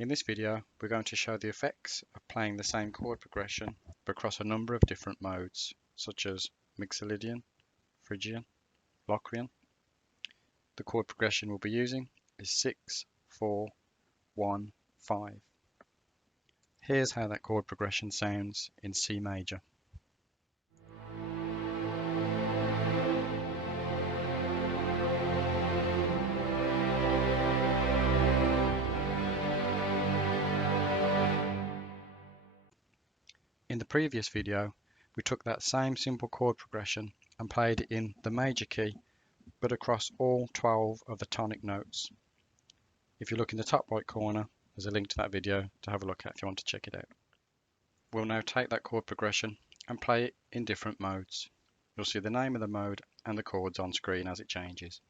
In this video, we're going to show the effects of playing the same chord progression but across a number of different modes, such as Mixolydian, Phrygian, Locrian. The chord progression we'll be using is 6, 4, 1, 5. Here's how that chord progression sounds in C major. In the previous video, we took that same simple chord progression and played it in the major key, but across all 12 of the tonic notes. If you look in the top right corner, there's a link to that video to have a look at if you want to check it out. We'll now take that chord progression and play it in different modes. You'll see the name of the mode and the chords on screen as it changes.